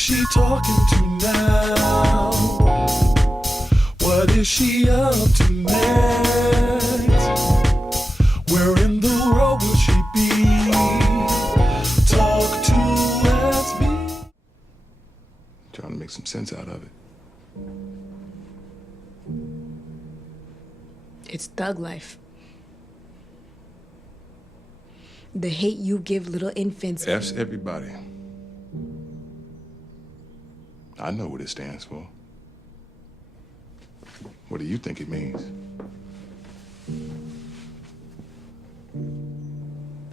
she talking to now? What is she up to next? Where in the world will she be? Talk2SV. Trying to make some sense out of it. It's thug life. The hate you give little infants. F's everybody. I know what it stands for. What do you think it means?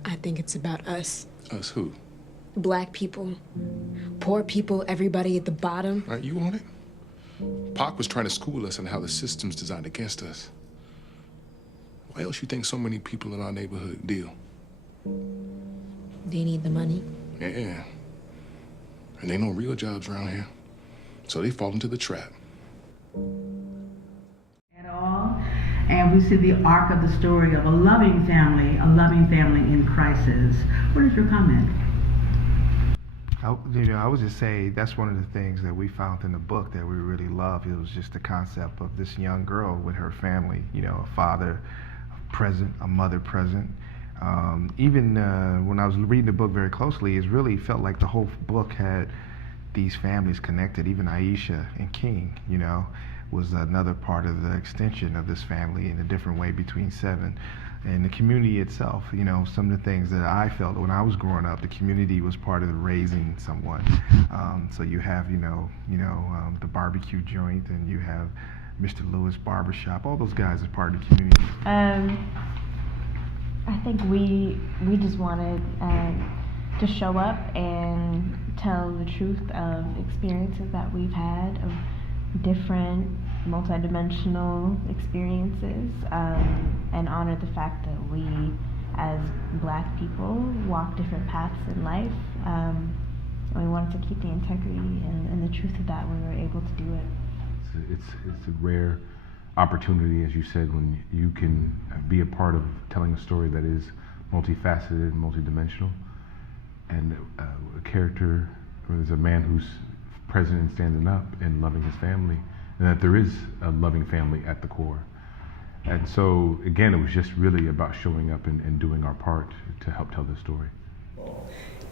I think it's about us. Us who? Black people, poor people, everybody at the bottom. Right, you want it? Pac was trying to school us on how the system's designed against us. Why else you think so many people in our neighborhood deal? They need the money. Yeah. And ain't no real jobs around here. So they fall into the trap. At all. And we see the arc of the story of a loving family in crisis. What is your comment? I would just say that's one of the things that we found in the book that we really loved. It was just the concept of this young girl with her family, a father present, a mother present. Even when I was reading the book very closely, it really felt like the whole book had these families connected. Even Aisha and King, was another part of the extension of this family in a different way between Seven. And the community itself, some of the things that I felt when I was growing up, the community was part of raising someone. So you have, the barbecue joint, and you have Mr. Lewis Barbershop. All those guys are part of the community. I think we just wanted to show up and tell the truth of experiences that we've had, of different multidimensional experiences, and honor the fact that we, as Black people, walk different paths in life. And we wanted to keep the integrity and the truth of that when we were able to do it. It's a rare opportunity, as you said, when you can be a part of telling a story that is multifaceted and multidimensional, and a character where there's a man who's present and standing up and loving his family, and that there is a loving family at the core. And so, again, it was just really about showing up and doing our part to help tell this story.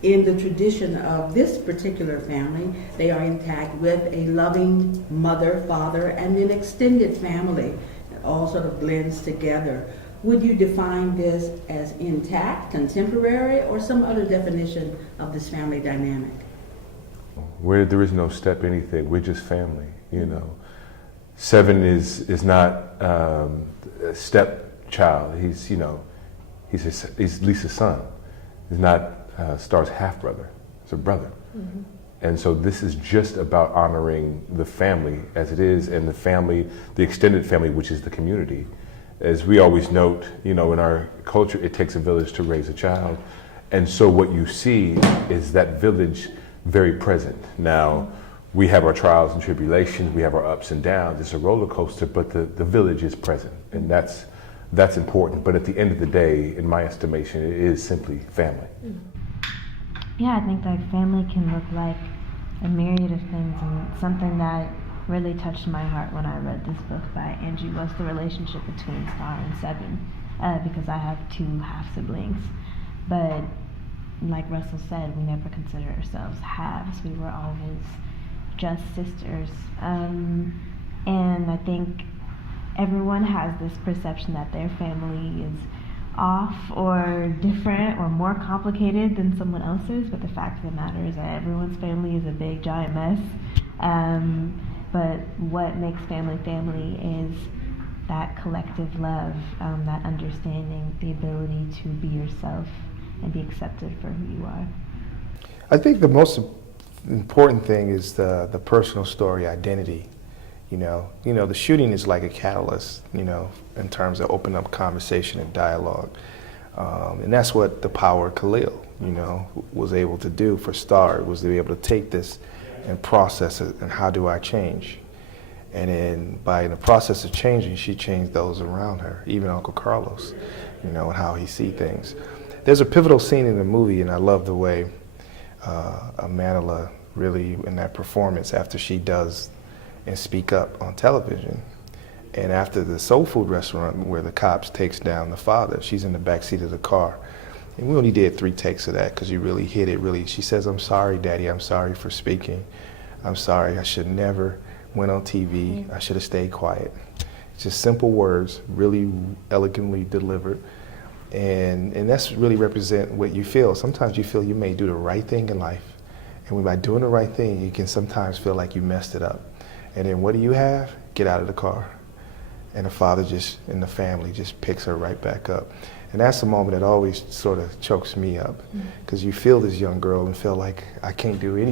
In the tradition of this particular family, they are intact with a loving mother, father, and an extended family. It all sort of blends together. Would you define this as intact, contemporary, or some other definition of this family dynamic? Where there is no step anything, we're just family, Seven is not a stepchild. He's Lisa's son. He's not Star's half-brother. It's a brother. Mm-hmm. And so this is just about honoring the family as it is, and the family, the extended family, which is the community. As we always note, in our culture, it takes a village to raise a child. And so what you see is that village very present. Now, we have our trials and tribulations, we have our ups and downs. It's a roller coaster, but the village is present, and that's important. But at the end of the day, in my estimation, it is simply family. Yeah, I think that family can look like a myriad of things, and something that really touched my heart when I read this book by Angie was the relationship between Star and Seven, because I have two half-siblings. But like Russell said, we never considered ourselves halves. We were always just sisters. And I think everyone has this perception that their family is off or different or more complicated than someone else's, but the fact of the matter is that everyone's family is a big giant mess. But what makes family is that collective love, that understanding, the ability to be yourself and be accepted for who you are. I think the most important thing is the personal story identity. The shooting is like a catalyst, in terms of opening up conversation and dialogue. And that's what the power of Khalil, was able to do for Star, was to be able to take this and process it, and how do I change? And then in the process of changing, she changed those around her, even Uncle Carlos, and how he see things. There's a pivotal scene in the movie, and I love the way Amandla really in that performance after she does and speak up on television. And after the soul food restaurant where the cops takes down the father, she's in the back seat of the car. And we only did 3 takes of that because you really hit it, really. She says, "I'm sorry, Daddy, I'm sorry for speaking. I'm sorry, I should never went on TV. I should have stayed quiet." It's just simple words, really elegantly delivered. And that's really represent what you feel. Sometimes you feel you may do the right thing in life. And by doing the right thing, you can sometimes feel like you messed it up. And then what do you have? Get out of the car. And the father just, and the family just picks her right back up. And that's a moment that always sort of chokes me up. Because you feel this young girl and feel like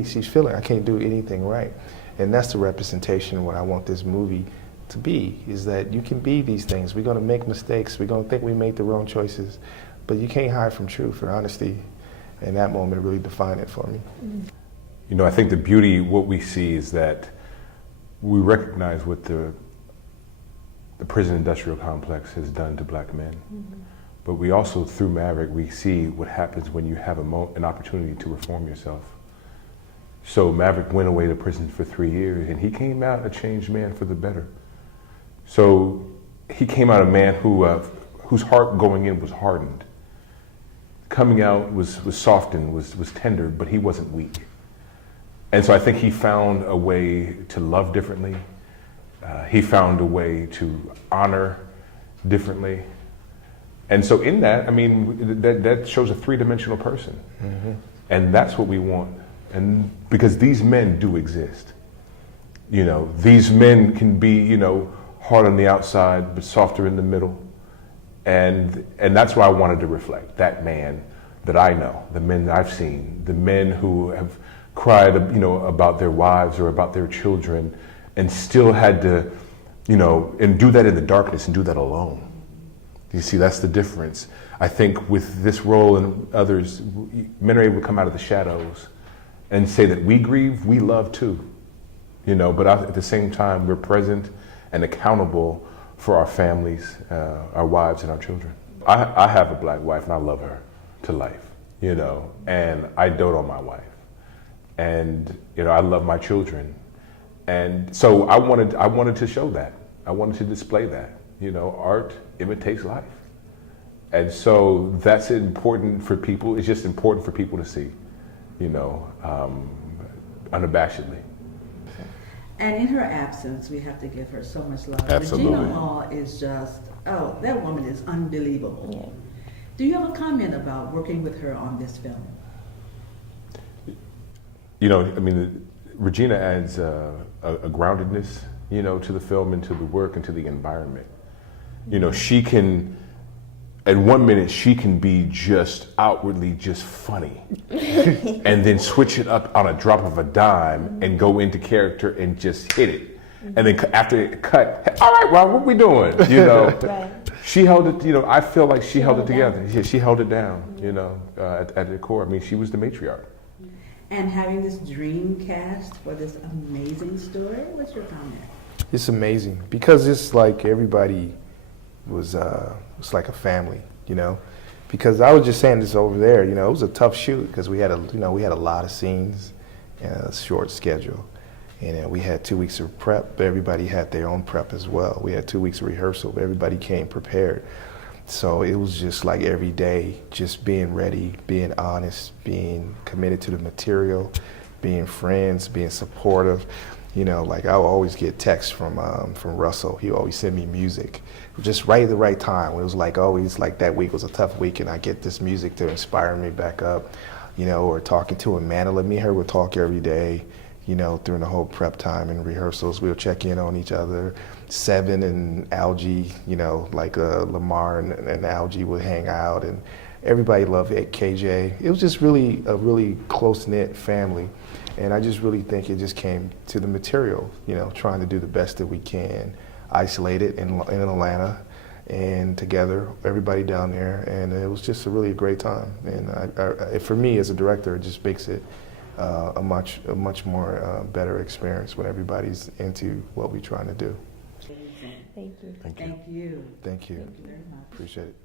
she's feeling I can't do anything right. And that's the representation of what I want this movie to be, is that you can be these things. We're gonna make mistakes. We're gonna think we made the wrong choices. But you can't hide from truth or honesty. And that moment really defined it for me. You know, I think the beauty, what we see is that we recognize what the prison industrial complex has done to black men. But we also, through Maverick, we see what happens when you have an opportunity to reform yourself. So Maverick went away to prison for 3 years, and he came out a changed man for the better. So he came out a man whose heart going in was hardened. Coming out was softened, was tender, but he wasn't weak. And so I think he found a way to love differently. He found a way to honor differently. And so in that, I mean, that shows a 3-dimensional person. And that's what we want. And because these men do exist. You know, these men can be, you know, hard on the outside, but softer in the middle. And that's why I wanted to reflect that man that I know, the men that I've seen, the men who have cried, you know, about their wives or about their children and still had to, you know, and do that in the darkness and do that alone. You see, that's the difference. I think with this role and others, men are able to come out of the shadows and say that we grieve, we love too. You know, but at the same time, we're present and accountable for our families, our wives and our children. I have a black wife and I love her to life, you know, and I dote on my wife. And, you know, I love my children. And so I wanted to show that. I wanted to display that. You know, art imitates life. And so that's important for people. It's just important for people to see, you know, unabashedly. And in her absence, we have to give her so much love. Absolutely. Regina Hall is just, oh, that woman is unbelievable. Yeah. Do you have a comment about working with her on this film? You know, I mean, Regina adds a groundedness, you know, to the film and to the work and to the environment. You know, she can, at 1 minute, she can be just outwardly just funny and then switch it up on a drop of a dime and go into character and just hit it. And then after it cut, all right, well, what we doing? You know, Right. She held it, you know, I feel like she held it together. Yeah, she held it down, you know, at the core. I mean, she was the matriarch. And having this dream cast for this amazing story, what's your comment? It's amazing because it's like everybody was it's like a family, you know. Because I was just saying this over there, you know, it was a tough shoot because we had a lot of scenes and a short schedule, and we had 2 weeks of prep. But everybody had their own prep as well. We had 2 weeks of rehearsal, but everybody came prepared. So it was just like every day, just being ready, being honest, being committed to the material, being friends, being supportive. You know, like I would always get texts from Russell. He always send me music, just right at the right time. It was like always like that week was a tough week, and I get this music to inspire me back up. You know, or talking to him, Manila, me and her would talk every day. You know, during the whole prep time and rehearsals, we'll check in on each other. Seven and Algie, you know, like Lamar and Algie would hang out, and everybody loved KJ. It was just really a really close-knit family. And I just really think it just came to the material, you know, trying to do the best that we can, isolated in Atlanta, and together, everybody down there, and it was just a really great time. And for me as a director, it just makes it a much more better experience when everybody's into what we're trying to do. Thank you. Thank you. Thank you. Thank you. Thank you very much. Appreciate it.